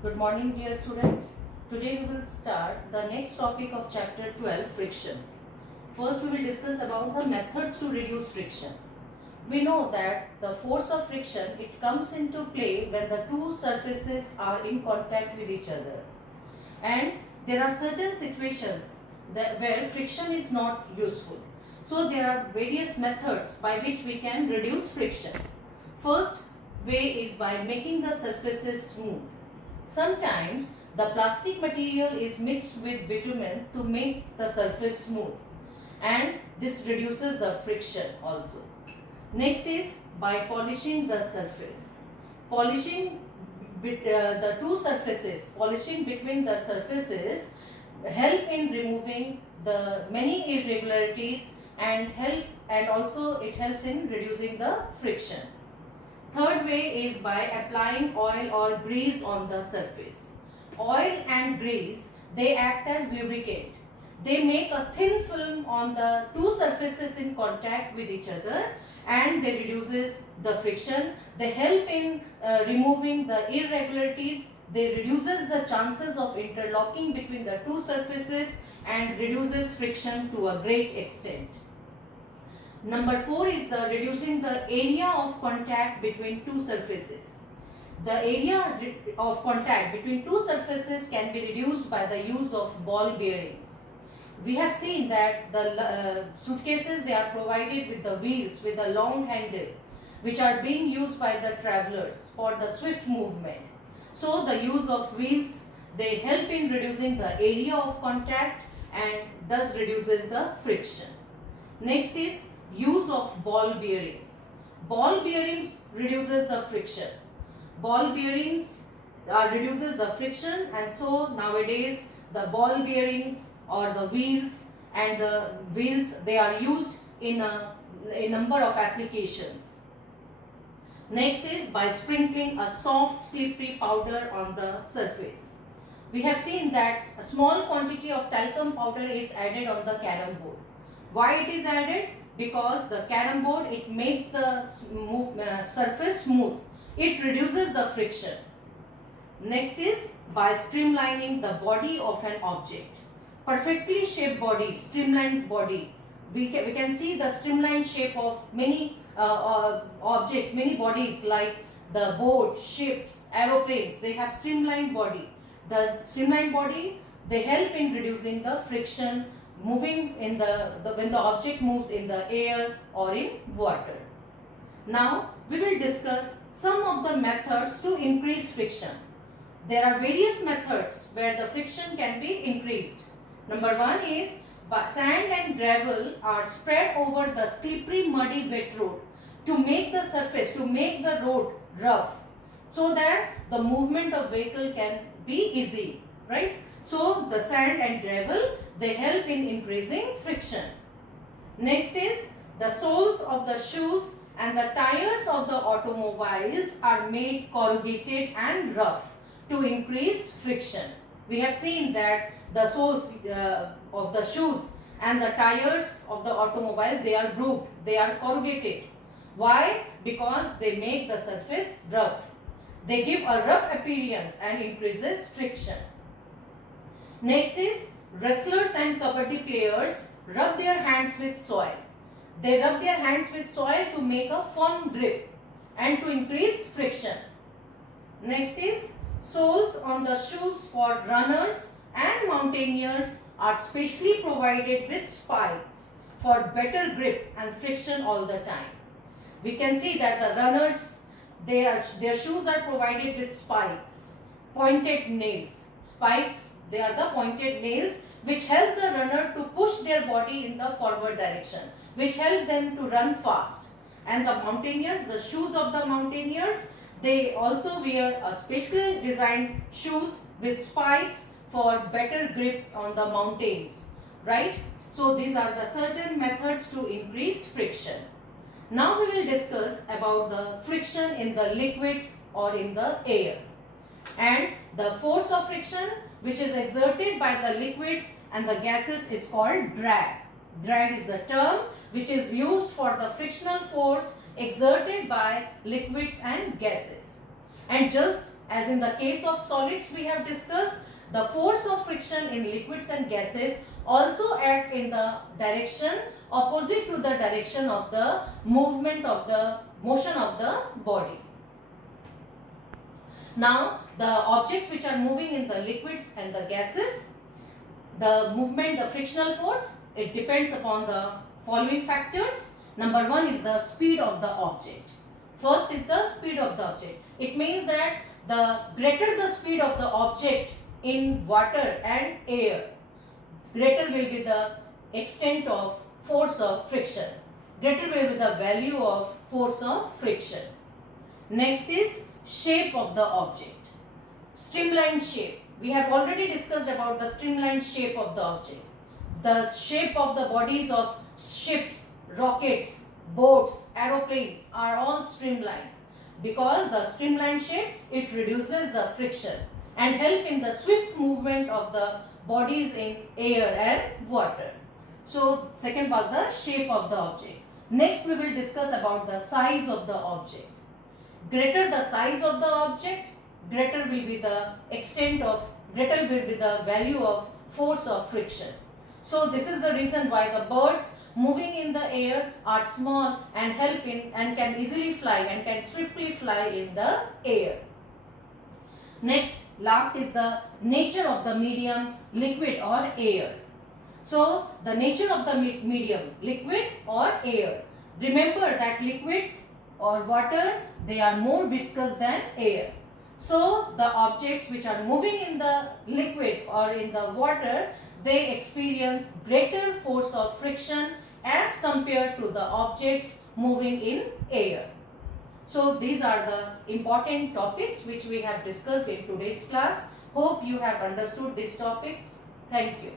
Good morning, dear students. Today we will start the next topic of chapter 12, friction. First we will discuss about the methods to reduce friction. We know that the force of friction, it comes into play when the two surfaces are in contact with each other. And there are certain situations where friction is not useful. So there are various methods by which we can reduce friction. First way is by making the surfaces smooth. Sometimes the plastic material is mixed with bitumen to make the surface smooth, and this reduces the friction also. Next is by polishing the surface. Polishing the two surfaces, polishing between the surfaces help in removing the many irregularities and also it helps in reducing the friction. Third way is by applying oil or grease on the surface. Oil and grease, they act as lubricant. They make a thin film on the two surfaces in contact with each other, and they reduces the friction. They help in removing the irregularities. They reduces the chances of interlocking between the two surfaces and reduces friction to a great extent. Number 4 is the reducing the area of contact between two surfaces. The area of contact between two surfaces can be reduced by the use of ball bearings. We have seen that the suitcases, they are provided with the wheels with a long handle, which are being used by the travelers for the swift movement. So the use of wheels, they help in reducing the area of contact and thus reduces the friction. Next is use of ball bearings. Ball bearings reduces the friction. Ball bearings reduces the friction, and so nowadays the ball bearings or the wheels and the wheels, they are used in a number of applications. Next is by sprinkling a soft slippery powder on the surface. We have seen that a small quantity of talcum powder is added on the carom board. Why it is added? Because the carom board, it makes the surface smooth. It reduces the friction. Next is by streamlining the body of an object. Perfectly shaped body, streamlined body. We can see the streamlined shape of many objects, many bodies like the boat, ships, aeroplanes. They have streamlined body. The streamlined body, they help in reducing the friction moving in when the object moves in the air or in water. Now we will discuss some of the methods to increase friction. There are various methods where the friction can be increased. Number 1 is sand and gravel are spread over the slippery muddy wet road to make the surface, to make the road rough, so that the movement of vehicle can be easy, right? So the sand and gravel, they help in increasing friction. Next is the soles of the shoes and the tires of the automobiles are made corrugated and rough to increase friction. We have seen that the soles of the shoes and the tires of the automobiles, they are grooved, they are corrugated. Why? Because they make the surface rough. They give a rough appearance and increases friction. Next is wrestlers and kabaddi players rub their hands with soil. They rub their hands with soil to make a firm grip and to increase friction. Next is soles on the shoes for runners and mountaineers are specially provided with spikes for better grip and friction all the time. We can see that the runners, their shoes are provided with spikes, pointed nails. Spikes, they are the pointed nails which help the runner to push their body in the forward direction, which help them to run fast. And the mountaineers, the shoes of the mountaineers, they also wear a specially designed shoes with spikes for better grip on the mountains, right? So these are the certain methods to increase friction. Now we will discuss about the friction in the liquids or in the air. And the force of friction which is exerted by the liquids and the gases is called drag. Drag is the term which is used for the frictional force exerted by liquids and gases. And just As in the case of solids we have discussed, the force of friction in liquids and gases also act in the direction opposite to the direction of the movement of the motion of the body. Now the objects which are moving in the liquids and the gases, the movement, the frictional force, it depends upon the following factors. Number one is the speed of the object. First is the speed of the object. It means that the greater the speed of the object in water and air, greater will be the extent of force of friction. Greater will be the value of force of friction. Next is shape of the object. Streamlined shape. We have already discussed about the streamlined shape of the object. The shape of the bodies of ships, rockets, boats, aeroplanes are all streamlined. Because the streamlined shape, it reduces the friction and help in the swift movement of the bodies in air and water. So second was the shape of the object. Next we will discuss about the size of the object. Greater the size of the object, greater will be the extent of, greater will be the value of force of friction. So this is the reason why the birds moving in the air are small and help in and can easily fly and can swiftly fly in the air. Next, last is the nature of the medium, liquid or air. So the nature of the medium, liquid or air. Remember that liquids or water, they are more viscous than air. So the objects which are moving in the liquid or in the water, they experience greater force of friction as compared to the objects moving in air. So these are the important topics which we have discussed in today's class. Hope you have understood these topics. Thank you.